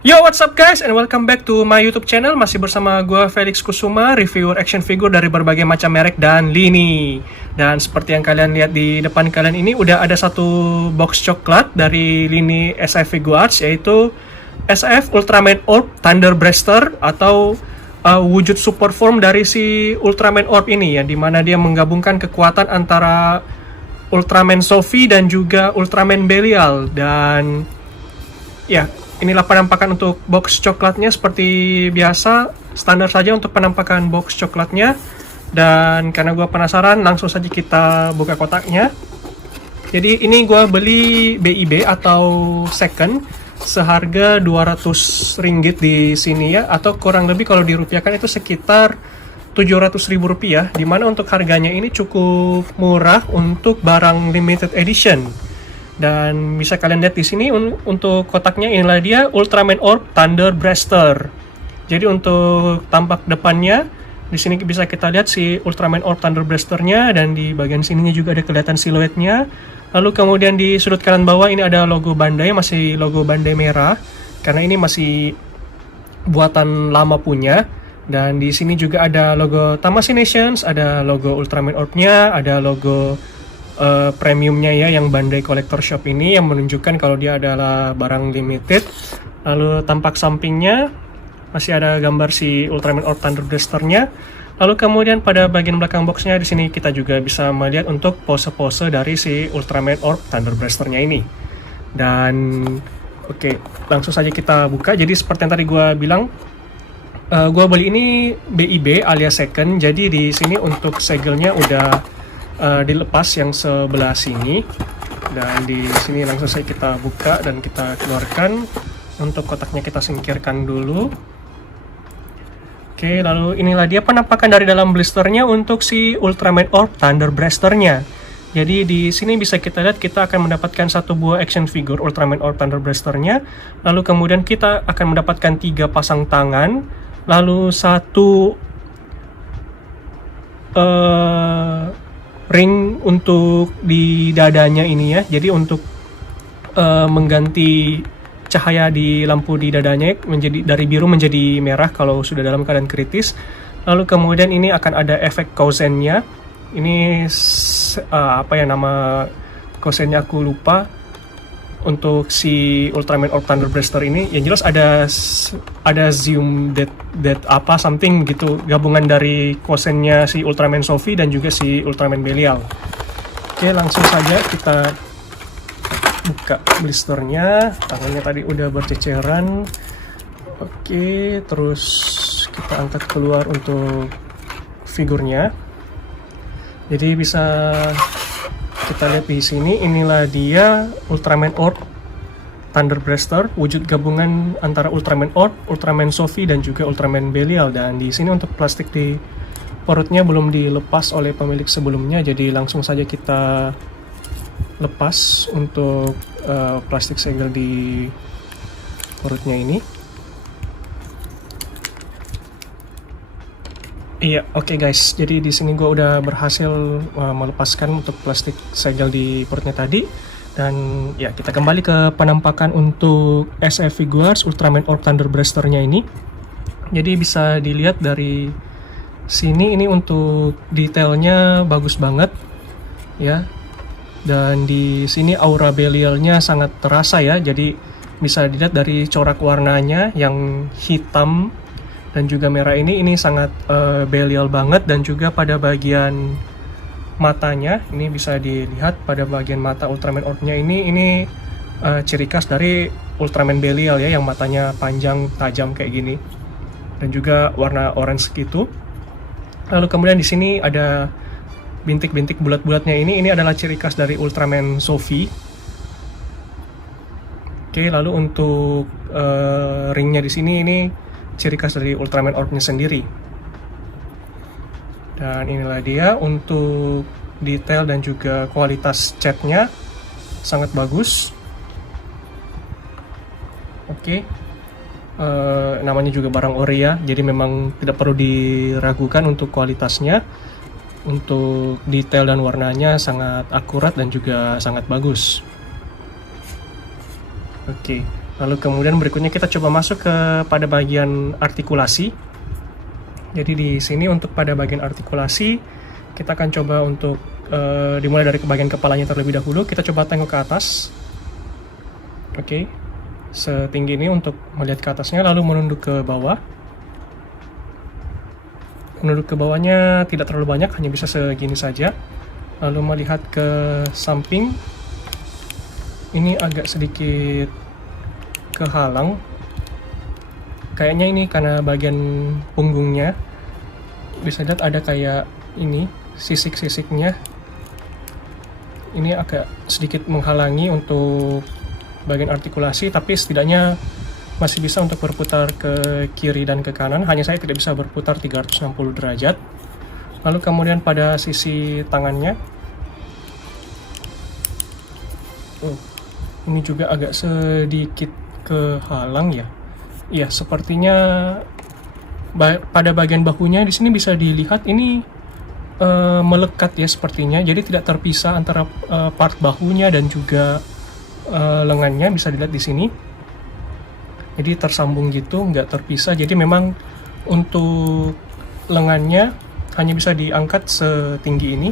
Yo, what's up guys, and welcome back to my YouTube channel. Masih bersama gue Felix Kusuma, reviewer action figure dari berbagai macam merek dan lini. Dan seperti yang kalian lihat di depan kalian ini, udah ada satu box coklat dari lini SF Figuarts, yaitu SF Ultraman Orb Thunder Blaster, atau wujud super form dari si Ultraman Orb ini, ya, dimana dia menggabungkan kekuatan antara Ultraman Sophie dan juga Ultraman Belial. Dan ya, inilah penampakan untuk box coklatnya. Seperti biasa, standar saja untuk penampakan box coklatnya. Dan karena gue penasaran, langsung saja kita buka kotaknya. Jadi ini gue beli BIB atau second, seharga 200 ringgit di sini, ya, atau kurang lebih kalau dirupiahkan itu sekitar 700.000 rupiah, dimana untuk harganya ini cukup murah untuk barang limited edition. Dan bisa kalian lihat di sini untuk kotaknya, inilah dia Ultraman Orb Thunder Blaster. Jadi untuk tampak depannya di sini bisa kita lihat si Ultraman Orb Thunder Blaster-nya, dan di bagian sininya juga ada kelihatan siluetnya. Lalu kemudian di sudut kanan bawah ini ada logo Bandai, masih logo Bandai merah karena ini masih buatan lama punya. Dan di sini juga ada logo Tamashii Nations, ada logo Ultraman Orb-nya, ada logo premiumnya, ya, yang Bandai Collector Shop ini, yang menunjukkan kalau dia adalah barang limited. Lalu tampak sampingnya masih ada gambar si Ultraman Orb Thunder Blaster-nya. Lalu kemudian pada bagian belakang boxnya di sini kita juga bisa melihat untuk pose-pose dari si Ultraman Orb Thunder Blaster-nya ini. Dan oke, langsung saja kita buka. Jadi seperti yang tadi gue bilang, gue beli ini BIB alias second. Jadi di sini untuk segelnya udah dilepas yang sebelah sini, dan di sini langsung saja kita buka dan kita keluarkan. Untuk kotaknya kita singkirkan dulu. Oke, lalu inilah dia penampakan dari dalam blisternya untuk si Ultraman Orb Thunder Blaster-nya. Jadi di sini bisa kita lihat kita akan mendapatkan satu buah action figure Ultraman Orb Thunder Blaster-nya. Lalu kemudian kita akan mendapatkan 3 pasang tangan, lalu satu ring untuk di dadanya ini, ya. Jadi untuk mengganti cahaya di lampu di dadanya menjadi dari biru menjadi merah kalau sudah dalam keadaan kritis. Lalu kemudian ini akan ada efek Kozen-nya. Ini apa ya nama Kozen-nya, aku lupa. Untuk si Ultraman Orb Thunder Blaster ini yang jelas ada zoom that apa something gitu, gabungan dari Kozen-nya si Ultraman Sophie dan juga si Ultraman Belial. Oke, langsung saja kita buka blisternya. Tangannya tadi udah berceceran. Oke, terus kita angkat keluar untuk figurnya. Jadi bisa kita lihat di sini, inilah dia Ultraman Orb Thunder Blaster, wujud gabungan antara Ultraman Orb, Ultraman Sophie dan juga Ultraman Belial. Dan di sini untuk plastik di perutnya belum dilepas oleh pemilik sebelumnya, jadi langsung saja kita lepas untuk plastik segel di perutnya ini. Iya, oke guys. Jadi di sini gue udah berhasil melepaskan untuk plastik segel di perutnya tadi. Dan ya, kita kembali ke penampakan untuk SF Figuarts Ultraman Orb Thunder Blaster-nya ini. Jadi bisa dilihat dari sini, ini untuk detailnya bagus banget, ya. Dan di sini aura Belial-nya sangat terasa, ya. Jadi bisa dilihat dari corak warnanya yang hitam dan juga merah ini sangat Belial banget. Dan juga pada bagian matanya ini bisa dilihat, pada bagian mata Ultraman Orb-nya ini ciri khas dari Ultraman Belial, ya, yang matanya panjang tajam kayak gini dan juga warna orange gitu. Lalu kemudian di sini ada bintik-bintik bulat-bulatnya ini adalah ciri khas dari Ultraman Sophie. Oke, lalu untuk ringnya di sini ini ciri khas dari Ultraman Orb-nya sendiri. Dan inilah dia untuk detail dan juga kualitas catnya sangat bagus. Oke, namanya juga barang ori, ya, jadi memang tidak perlu diragukan untuk kualitasnya. Untuk detail dan warnanya sangat akurat dan juga sangat bagus. Oke, lalu kemudian berikutnya kita coba masuk pada bagian artikulasi. Jadi di sini untuk pada bagian artikulasi, kita akan coba untuk dimulai dari bagian kepalanya terlebih dahulu. Kita coba tengok ke atas. Oke, setinggi ini untuk melihat ke atasnya, lalu menunduk ke bawah. Menunduk ke bawahnya tidak terlalu banyak, hanya bisa segini saja. Lalu melihat ke samping, ini agak sedikit kehalang. Kayaknya ini karena bagian punggungnya. Bisa lihat ada kayak ini, sisik-sisiknya. Ini agak sedikit menghalangi untuk bagian artikulasi, tapi setidaknya masih bisa untuk berputar ke kiri dan ke kanan. Hanya saya tidak bisa berputar 360 derajat. Lalu kemudian pada sisi tangannya, ini juga agak sedikit kehalang ya. Iya, sepertinya pada bagian bahunya di sini bisa dilihat ini melekat ya sepertinya. Jadi tidak terpisah antara part bahunya dan juga lengannya, bisa dilihat di sini. Jadi tersambung gitu, nggak terpisah. Jadi memang untuk lengannya hanya bisa diangkat setinggi ini.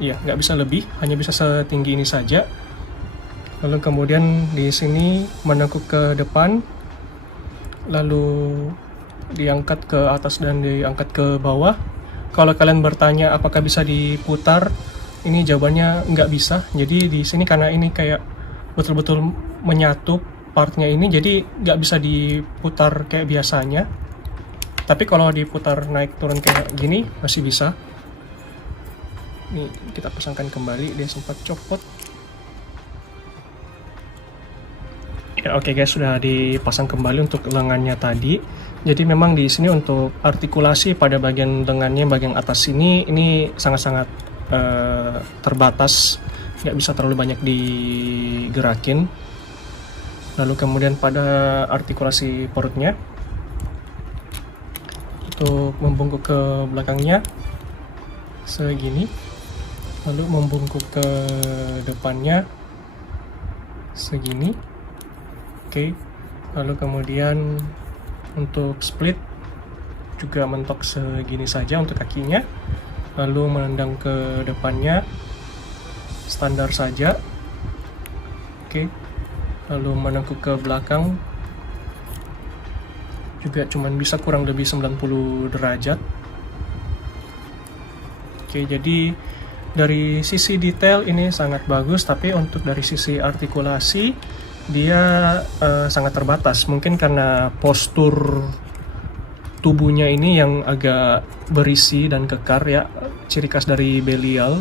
Iya, nggak bisa lebih, hanya bisa setinggi ini saja. Lalu kemudian di sini menekuk ke depan, lalu diangkat ke atas dan diangkat ke bawah. Kalau kalian bertanya apakah bisa diputar, ini jawabannya nggak bisa. Jadi di sini karena ini kayak betul-betul menyatu partnya ini, jadi nggak bisa diputar kayak biasanya. Tapi kalau diputar naik turun kayak gini masih bisa. Ini kita pasangkan kembali, dia sempat copot. Ya, oke guys, sudah dipasang kembali untuk lengannya tadi. Jadi memang di sini untuk artikulasi pada bagian lengannya, bagian atas ini sangat-sangat terbatas, nggak bisa terlalu banyak digerakin. Lalu kemudian pada artikulasi perutnya, untuk membungkuk ke belakangnya segini, lalu membungkuk ke depannya segini. Oke, lalu kemudian untuk split juga mentok segini saja untuk kakinya, lalu menendang ke depannya standar saja. Oke, lalu menekuk ke belakang juga cuman bisa kurang lebih 90 derajat. Oke, jadi dari sisi detail ini sangat bagus, tapi untuk dari sisi artikulasi dia sangat terbatas. Mungkin karena postur tubuhnya ini yang agak berisi dan kekar ya, ciri khas dari Belial,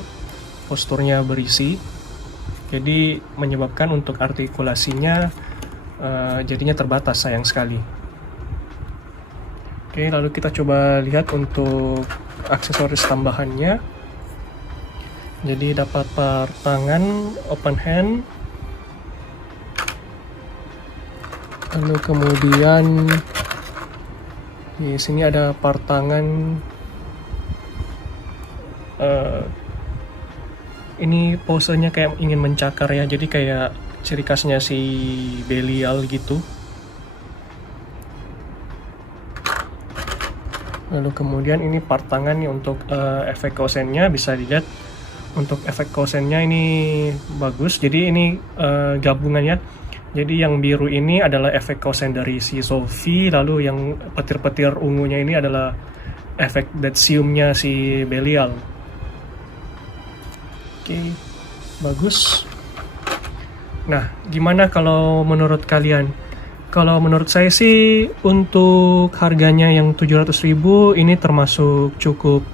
posturnya berisi. Jadi menyebabkan untuk artikulasinya jadinya terbatas, sayang sekali. Oke, lalu kita coba lihat untuk aksesoris tambahannya. Jadi dapat part tangan open hand, lalu kemudian di sini ada part tangan. Ini posenya kayak ingin mencakar ya, jadi kayak ciri khasnya si Belial gitu. Lalu kemudian ini part tangan nih untuk efek kosennya, bisa dilihat untuk efek kosennya ini bagus. Jadi ini gabungannya. Jadi yang biru ini adalah efek kosen dari si Sophie, lalu yang petir-petir ungunya ini adalah efek Deathsium-nya si Belial. Oke, bagus. Nah, gimana kalau menurut kalian? Kalau menurut saya sih untuk harganya yang 700.000 ini termasuk cukup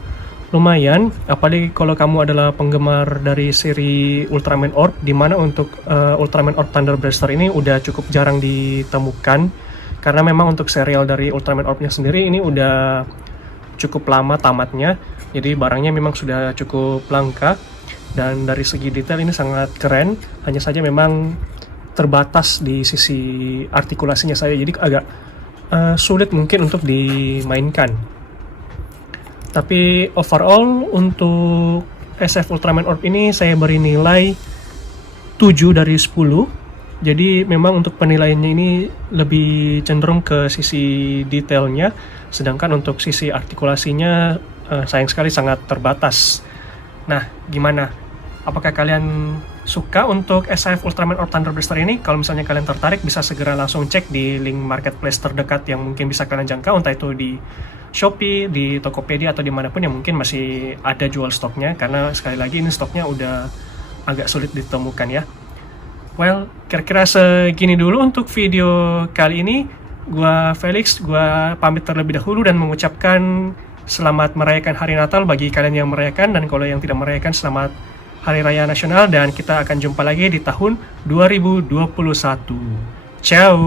lumayan, apalagi kalau kamu adalah penggemar dari seri Ultraman Orb, dimana untuk Ultraman Orb Thunder Blaster ini udah cukup jarang ditemukan, karena memang untuk serial dari Ultraman Orb-nya sendiri ini udah cukup lama tamatnya, jadi barangnya memang sudah cukup langka, dan dari segi detail ini sangat keren, hanya saja memang terbatas di sisi artikulasinya saya, jadi agak sulit mungkin untuk dimainkan. Tapi overall untuk SF Ultraman Orb ini saya beri nilai 7 dari 10. Jadi memang untuk penilaiannya ini lebih cenderung ke sisi detailnya, sedangkan untuk sisi artikulasinya sayang sekali sangat terbatas. Nah, gimana? Apakah kalian suka untuk SIF Ultraman Orb Thunder Blaster ini? Kalau misalnya kalian tertarik, bisa segera langsung cek di link marketplace terdekat yang mungkin bisa kalian jangkau, entah itu di Shopee, di Tokopedia, atau dimanapun yang mungkin masih ada jual stoknya, karena sekali lagi ini stoknya udah agak sulit ditemukan ya. Well, kira-kira segini dulu untuk video kali ini. Gua Felix, gua pamit terlebih dahulu dan mengucapkan selamat merayakan Hari Natal bagi kalian yang merayakan, dan kalau yang tidak merayakan, selamat Hari Raya Nasional, dan kita akan jumpa lagi di tahun 2021. Ciao!